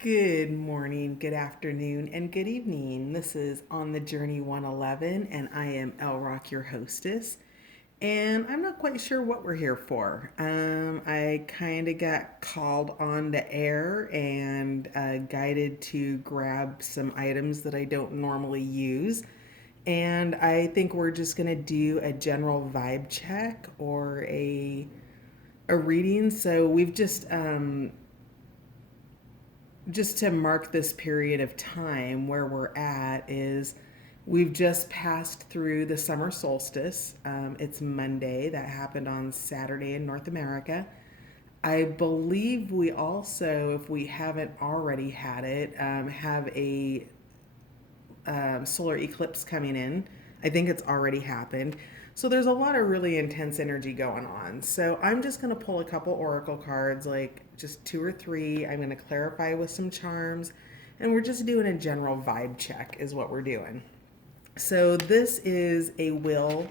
Good morning, good afternoon, and good evening. This is On the Journey 111, and I am El Rock, your hostess. And I'm not quite sure what we're here for. I kind of got called on the air and guided to grab some items that I don't normally use. And I think we're just going to do a general vibe check or a reading. So we've just to mark this period of time where we're at is we've just passed through the summer solstice. It's Monday. That happened on Saturday in North America. I believe we also, if we haven't already had it, have a solar eclipse coming in. I think it's already happened. So there's a lot of really intense energy going on. So I'm just going to pull a couple oracle cards, like just two or three. I'm going to clarify with some charms. And we're just doing a general vibe check, is what we're doing. So this is a wheel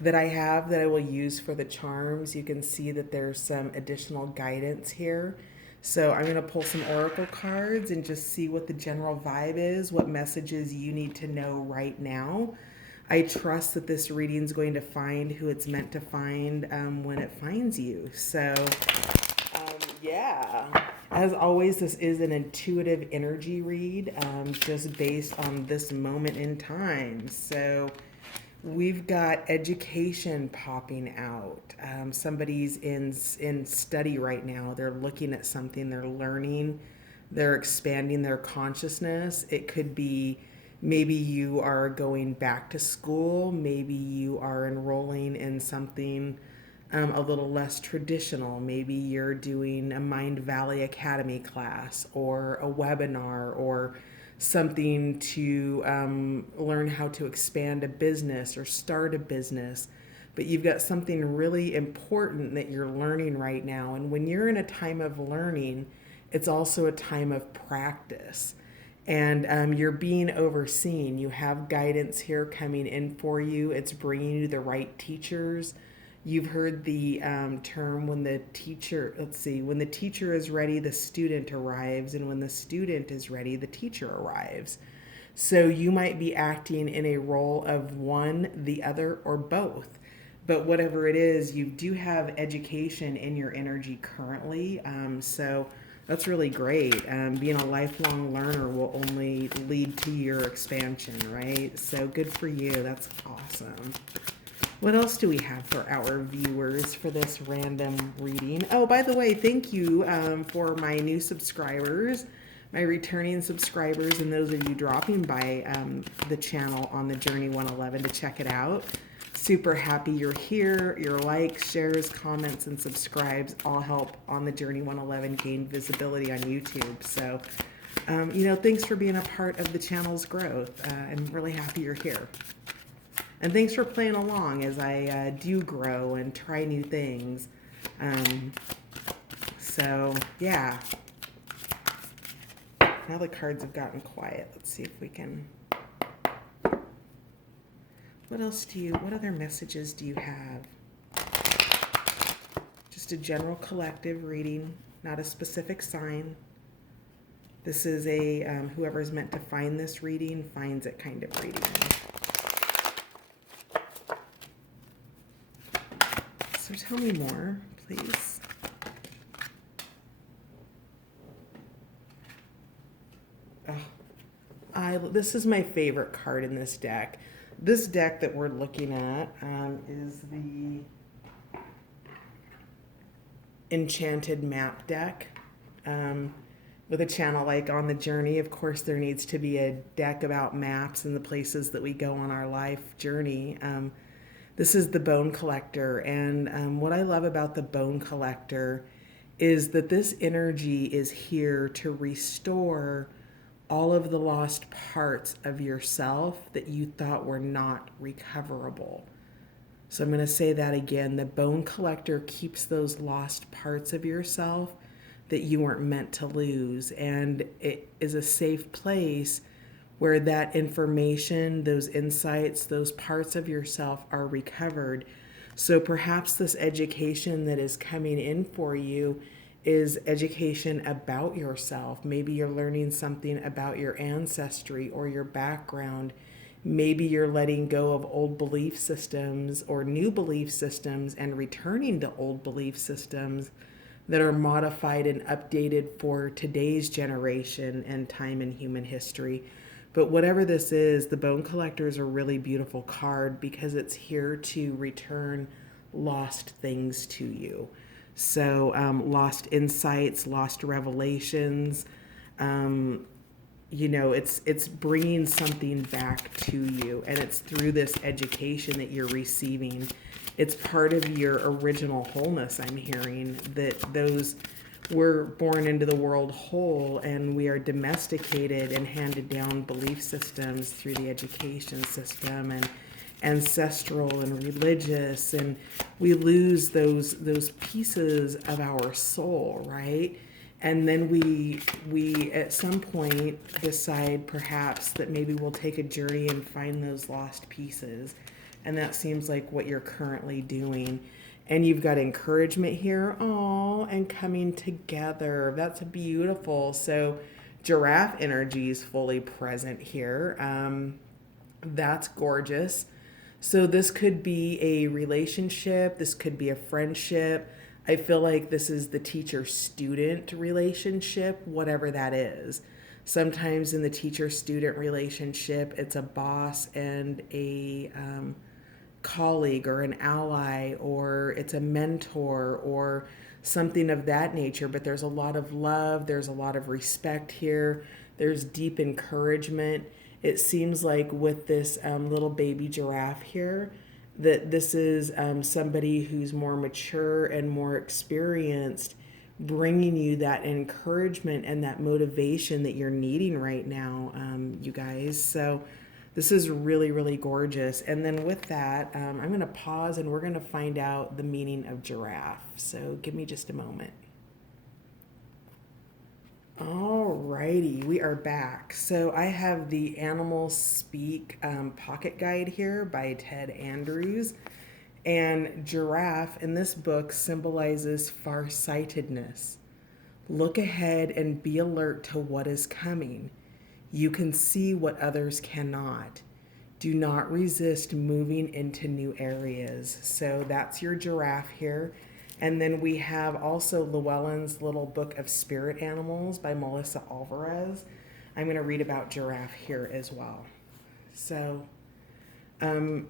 that I have that I will use for the charms. You can see that there's some additional guidance here. So I'm going to pull some oracle cards and just see what the general vibe is, what messages you need to know right now. I trust that this reading is going to find who it's meant to find when it finds you. So, yeah. As always, this is an intuitive energy read, just based on this moment in time. So, we've got education popping out. Somebody's in study right now. They're looking at something. They're learning. They're expanding their consciousness. It could be maybe you are going back to school. Maybe you are enrolling in something a little less traditional. Maybe you're doing a Mind Valley Academy class or a webinar or something to learn how to expand a business or start a business. But you've got something really important that you're learning right now. And when you're in a time of learning, it's also a time of practice. And you're being overseen. You have guidance here coming in for you. It's bringing you the right teachers. You've heard the term when the teacher, let's see, when the teacher is ready, the student arrives, and when the student is ready, the teacher arrives. So you might be acting in a role of one, the other, or both. But whatever it is, you do have education in your energy currently. So that's really great. Being a lifelong learner will only lead to your expansion, right? So good for you. That's awesome. What else do we have for our viewers for this random reading? Oh, by the way, thank you for my new subscribers, my returning subscribers, and those of you dropping by the channel on the Journey 111 to check it out. Super happy you're here. Your likes, shares, comments, and subscribes all help On the Journey 111 gain visibility on YouTube. So, thanks for being a part of the channel's growth. I'm really happy you're here. And thanks for playing along as I do grow and try new things. So, yeah. Now the cards have gotten quiet. Let's see if we can... what other messages do you have? Just a general collective reading, not a specific sign. This is a whoever's meant to find this reading finds it kind of reading. So tell me more, please. This is my favorite card in this deck. This deck that we're looking at is the Enchanted Map deck. With a channel like On the Journey, of course, there needs to be a deck about maps and the places that we go on our life journey. This is the Bone Collector, and what I love about the Bone Collector is that this energy is here to restore all of the lost parts of yourself that you thought were not recoverable. So I'm going to say that again. The Bone Collector keeps those lost parts of yourself that you weren't meant to lose, and it is a safe place where that information, those insights, those parts of yourself are recovered. So perhaps this education that is coming in for you is education about yourself. Maybe you're learning something about your ancestry or your background. Maybe you're letting go of old belief systems or new belief systems and returning to old belief systems that are modified and updated for today's generation and time in human history. But whatever this is, the Bone Collector is a really beautiful card because it's here to return lost things to you. So, lost insights, lost revelations. It's bringing something back to you, and it's through this education that you're receiving. It's part of your original wholeness. I'm hearing that those we're born into the world whole, and we are domesticated and handed down belief systems through the education system and ancestral and religious, and we lose those pieces of our soul, right? And then we at some point decide perhaps that maybe we'll take a journey and find those lost pieces, and that seems like what you're currently doing. And you've got encouragement here, oh, and coming together. That's beautiful. So giraffe energy is fully present here. That's gorgeous. So this could be a relationship. This could be a friendship. I feel like this is the teacher-student relationship, whatever that is. Sometimes in the teacher-student relationship, it's a boss and a colleague or an ally, or it's a mentor or something of that nature. But there's a lot of love. There's a lot of respect here. There's deep encouragement. It seems like with this little baby giraffe here, that this is somebody who's more mature and more experienced, bringing you that encouragement and that motivation that you're needing right now, you guys. So this is really, really gorgeous. And then with that, I'm going to pause and we're going to find out the meaning of giraffe. So give me just a moment. Alrighty, we are back. So I have the Animals Speak pocket guide here by Ted Andrews. And giraffe in this book symbolizes farsightedness. Look ahead and be alert to what is coming. You can see what others cannot. Do not resist moving into new areas. So that's your giraffe here. And then we have also Llewellyn's Little Book of Spirit Animals by Melissa Alvarez. I'm going to read about giraffe here as well. So,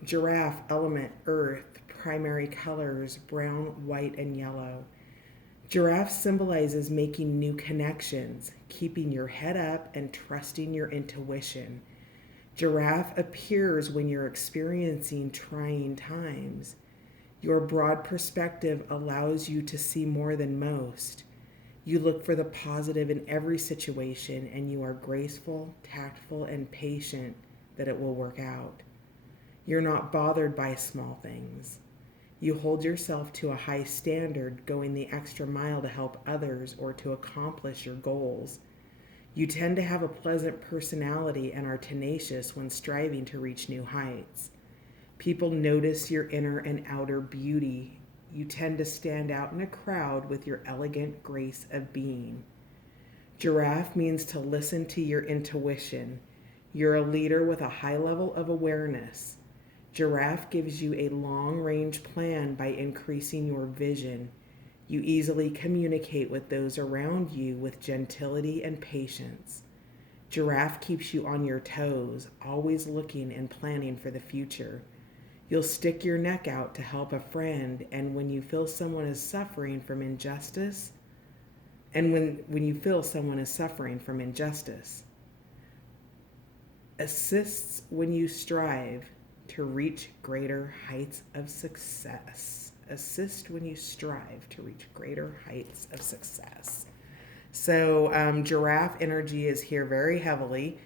giraffe, element, earth, primary colors, brown, white, and yellow. Giraffe symbolizes making new connections, keeping your head up, and trusting your intuition. Giraffe appears when you're experiencing trying times. Your broad perspective allows you to see more than most. You look for the positive in every situation, and you are graceful, tactful, and patient that it will work out. You're not bothered by small things. You hold yourself to a high standard, going the extra mile to help others or to accomplish your goals. You tend to have a pleasant personality and are tenacious when striving to reach new heights. People notice your inner and outer beauty. You tend to stand out in a crowd with your elegant grace of being. Giraffe means to listen to your intuition. You're a leader with a high level of awareness. Giraffe gives you a long-range plan by increasing your vision. You easily communicate with those around you with gentility and patience. Giraffe keeps you on your toes, always looking and planning for the future. You'll stick your neck out to help a friend, and when you feel someone is suffering from injustice, assists when you strive to reach greater heights of success. Assist when you strive to reach greater heights of success. So giraffe energy is here very heavily.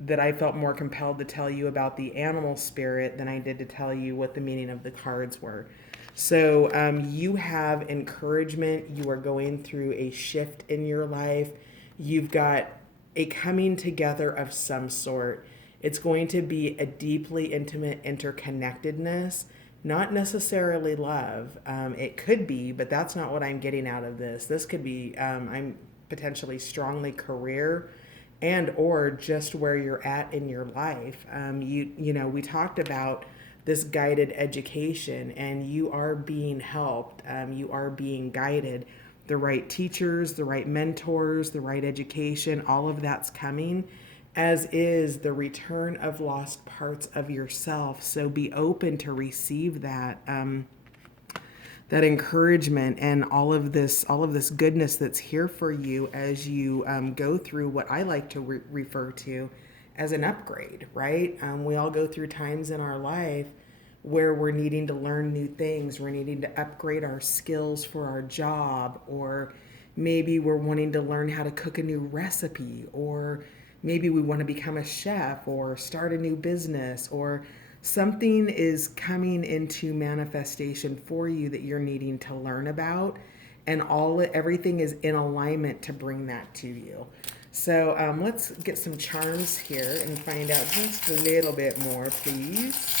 That I felt more compelled to tell you about the animal spirit than I did to tell you what the meaning of the cards were. So you have encouragement. You are going through a shift in your life. You've got a coming together of some sort. It's going to be a deeply intimate interconnectedness, Not necessarily love. It could be, but that's not what I'm getting out of this. This could be, I'm potentially strongly career and or just where you're at in your life. We talked about this guided education, and you are being helped. You are being guided. The right teachers, the right mentors, the right education, all of that's coming, as is the return of lost parts of yourself. So be open to receive that. That encouragement and all of this goodness that's here for you as you go through what I like to refer to as an upgrade, right? We all go through times in our life where we're needing to learn new things, we're needing to upgrade our skills for our job, or maybe we're wanting to learn how to cook a new recipe, or maybe we want to become a chef or start a new business, or something is coming into manifestation for you that you're needing to learn about, and everything is in alignment to bring that to you. So let's get some charms here and find out just a little bit more, please.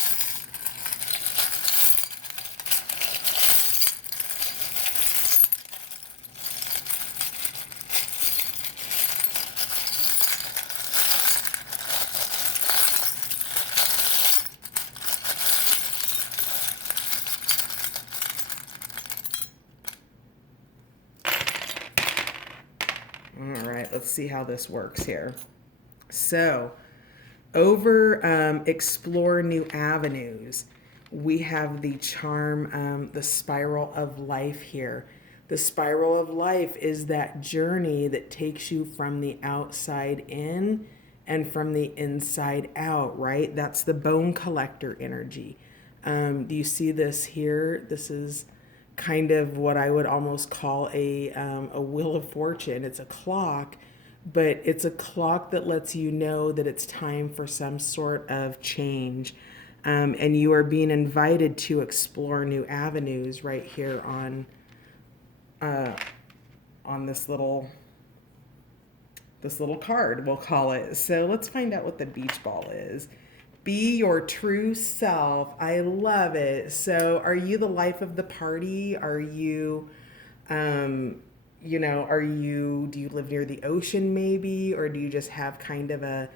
All right, let's see how this works here. So, explore new avenues. We have the charm, the spiral of life here. The spiral of life is that journey that takes you from the outside in and from the inside out, right? That's the bone collector energy. Do you see this here? This is kind of what I would almost call a wheel of fortune. It's a clock, but it's a clock that lets you know that it's time for some sort of change. And you are being invited to explore new avenues right here on this little card, we'll call it. So let's find out what the beach ball is. Be your true self. I love it. So are you the life of the party? Are you, do you live near the ocean maybe? Or do you just have kind of a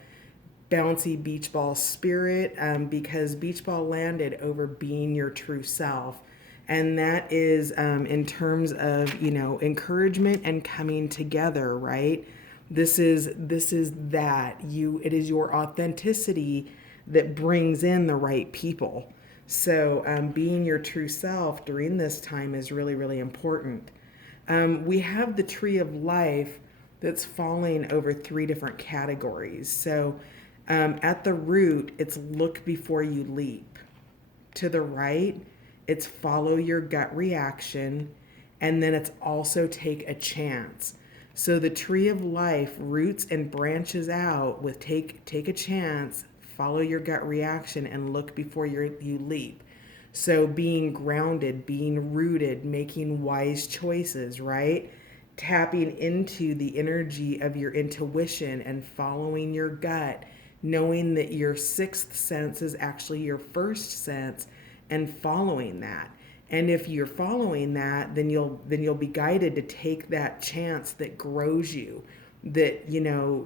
bouncy beach ball spirit? Because beach ball landed over being your true self. And that is in terms of, encouragement and coming together, right? This is that. It is your authenticity that brings in the right people. So being your true self during this time is really, really important. We have the tree of life that's falling over 3 different categories. So at the root, it's look before you leap. To the right, it's follow your gut reaction. And then it's also take a chance. So the tree of life roots and branches out with take a chance, follow your gut reaction, and look before you leap. So being grounded, being rooted, making wise choices, right? Tapping into the energy of your intuition and following your gut, knowing that your 6th sense is actually your 1st sense, and following that. And if you're following that, then you'll be guided to take that chance that grows you, that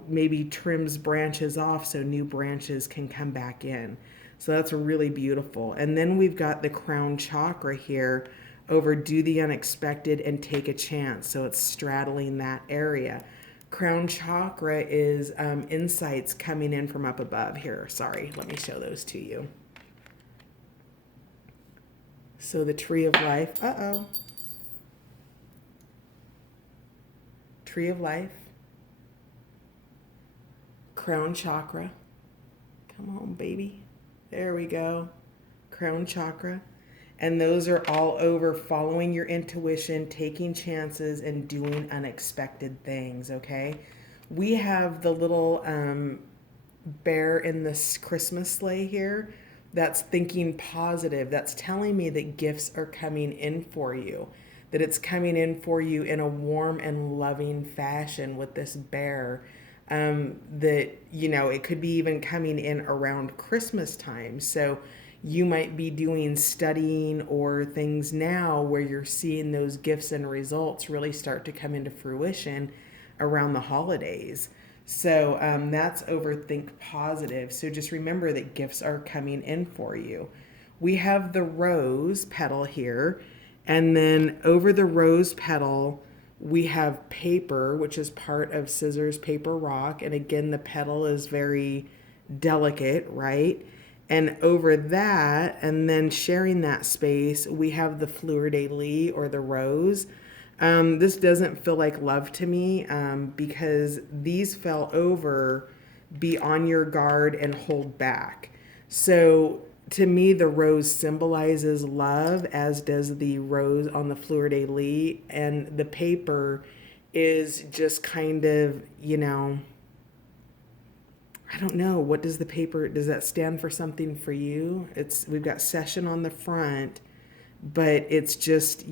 maybe trims branches off so new branches can come back in. So that's really beautiful. And then we've got the crown chakra here over do the unexpected and take a chance. So it's straddling that area. Crown chakra is insights coming in from up above here. Sorry, let me show those to you. So the tree of life, tree of life, crown chakra, come on baby, there we go, crown chakra. And those are all over following your intuition, taking chances, and doing unexpected things, okay? We have the little bear in this Christmas sleigh here. That's thinking positive. That's telling me that gifts are coming in for you, that it's coming in for you in a warm and loving fashion with this bear. That, it could be even coming in around Christmas time. So, You might be doing studying or things now where you're seeing those gifts and results really start to come into fruition around the holidays. So that's overthink positive. So just remember that gifts are coming in for you. We have the rose petal here, and then over the rose petal, we have paper, which is part of scissors, paper, rock. And again, the petal is very delicate, right? And over that, and then sharing that space, we have the fleur de lis or the rose. This doesn't feel like love to me because these fell over, be on your guard and hold back. So to me, the rose symbolizes love, as does the rose on the fleur de lis. And the paper is just kind of, I don't know. What does the paper, does that stand for something for you? We've got session on the front, but it's just,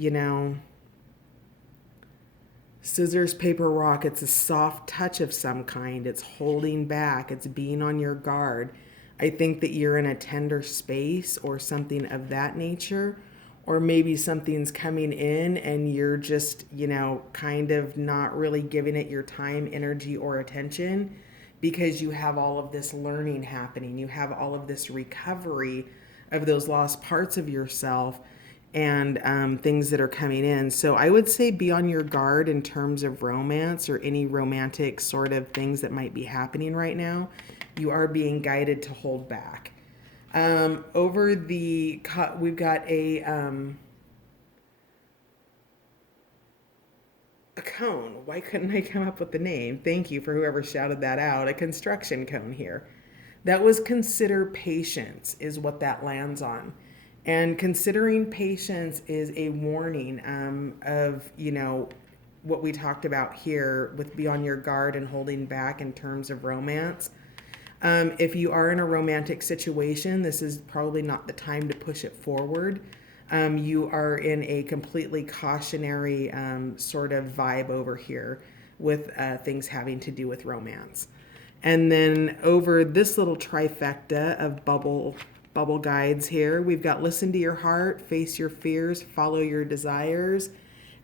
scissors, paper, rock. It's a soft touch of some kind. It's holding back. It's being on your guard. I think that you're in a tender space or something of that nature, or maybe something's coming in and you're just, kind of not really giving it your time, energy, or attention because you have all of this learning happening. You have all of this recovery of those lost parts of yourself and things that are coming in. So I would say be on your guard in terms of romance or any romantic sort of things that might be happening right now. You are being guided to hold back. Over the, we've got a cone. Why couldn't I come up with the name? Thank you for whoever shouted that out. A construction cone here. That was consider patience is what that lands on. And considering patience is a warning of, what we talked about here with be on your guard and holding back in terms of romance. If you are in a romantic situation, this is probably not the time to push it forward. You are in a completely cautionary sort of vibe over here with things having to do with romance. And then over this little trifecta of bubble guides here, we've got listen to your heart, face your fears, follow your desires.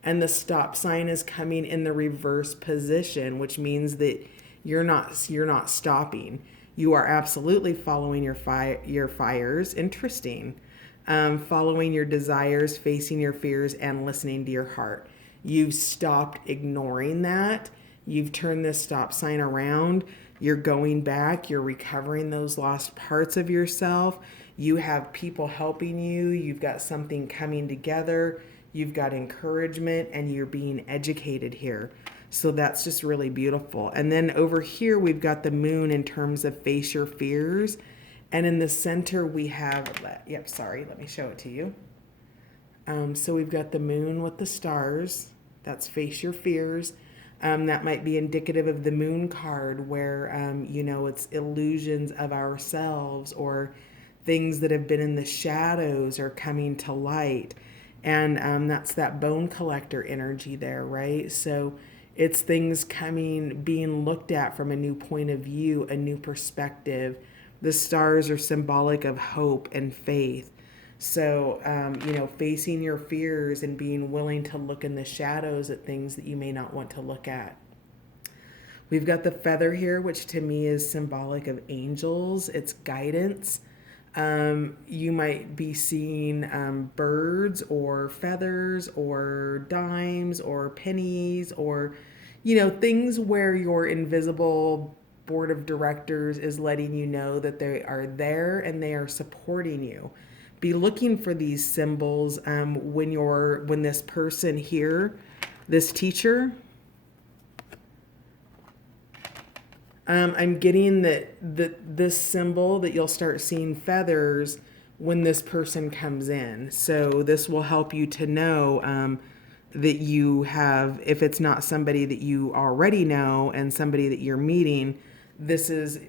And the stop sign is coming in the reverse position, which means that you're not stopping. You are absolutely following your fires. Interesting. Following your desires, facing your fears, and listening to your heart. You've stopped ignoring that. You've turned this stop sign around. You're going back. You're recovering those lost parts of yourself. You have people helping you. You've got something coming together. You've got encouragement, and you're being educated here. So that's just really beautiful. And then over here, we've got the moon in terms of face your fears. And in the center, we have, let me show it to you. So we've got the moon with the stars. That's face your fears. That might be indicative of the moon card where, it's illusions of ourselves or things that have been in the shadows are coming to light. And that's that bone collector energy there, right? So it's things being looked at from a new point of view, a new perspective. The stars are symbolic of hope and faith. So, facing your fears and being willing to look in the shadows at things that you may not want to look at. We've got the feather here, which to me is symbolic of angels. It's guidance. You might be seeing birds or feathers or dimes or pennies or, things where your invisible board of directors is letting you know that they are there and they are supporting you. Be looking for these symbols when this person here, this teacher, I'm getting that this symbol that you'll start seeing feathers when this person comes in. So this will help you to know that you have, if it's not somebody that you already know and somebody that you're meeting,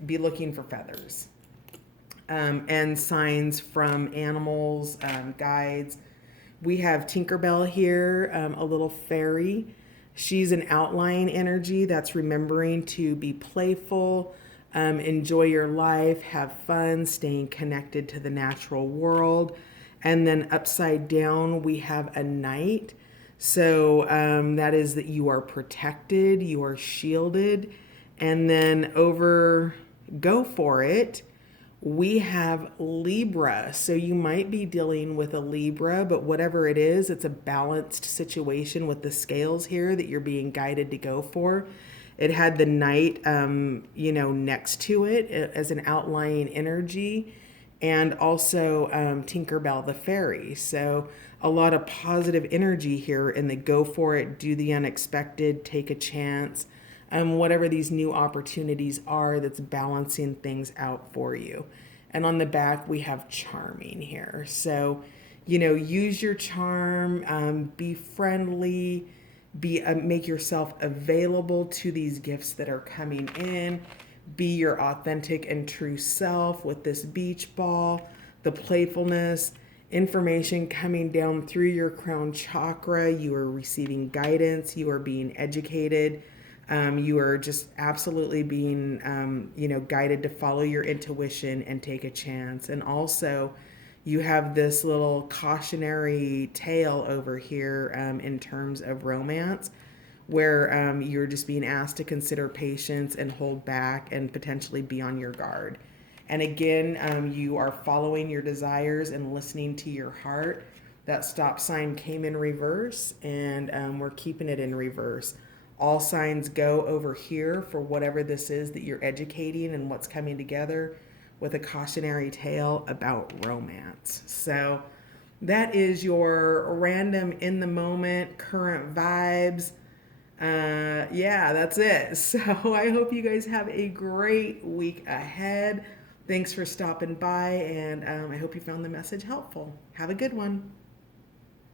be looking for feathers. And signs from animals, guides. We have Tinkerbell here, a little fairy. She's an outline energy that's remembering to be playful, enjoy your life, have fun, staying connected to the natural world. And then upside down, we have a knight. So that is that you are protected, you are shielded. And then over, go for it, we have Libra. So you might be dealing with a Libra, but whatever it is, it's a balanced situation with the scales here that you're being guided to go for. It had the knight, next to it as an outlying energy, and also Tinkerbell the fairy. So a lot of positive energy here in the go for it, do the unexpected, take a chance, whatever these new opportunities are that's balancing things out for you. And on the back, we have charming here. So, use your charm, be friendly, make yourself available to these gifts that are coming in. Be your authentic and true self with this beach ball, the playfulness, information coming down through your crown chakra. You are receiving guidance. You are being educated. You are just absolutely being, guided to follow your intuition and take a chance. And also, you have this little cautionary tale over here in terms of romance, where you're just being asked to consider patience and hold back and potentially be on your guard. And again, you are following your desires and listening to your heart. That stop sign came in reverse, and we're keeping it in reverse. All signs go over here for whatever this is that you're educating and what's coming together, with a cautionary tale about romance. So that is your random in the moment current vibes. That's it. So I hope you guys have a great week ahead. Thanks for stopping by, and I hope you found the message helpful. Have a good one.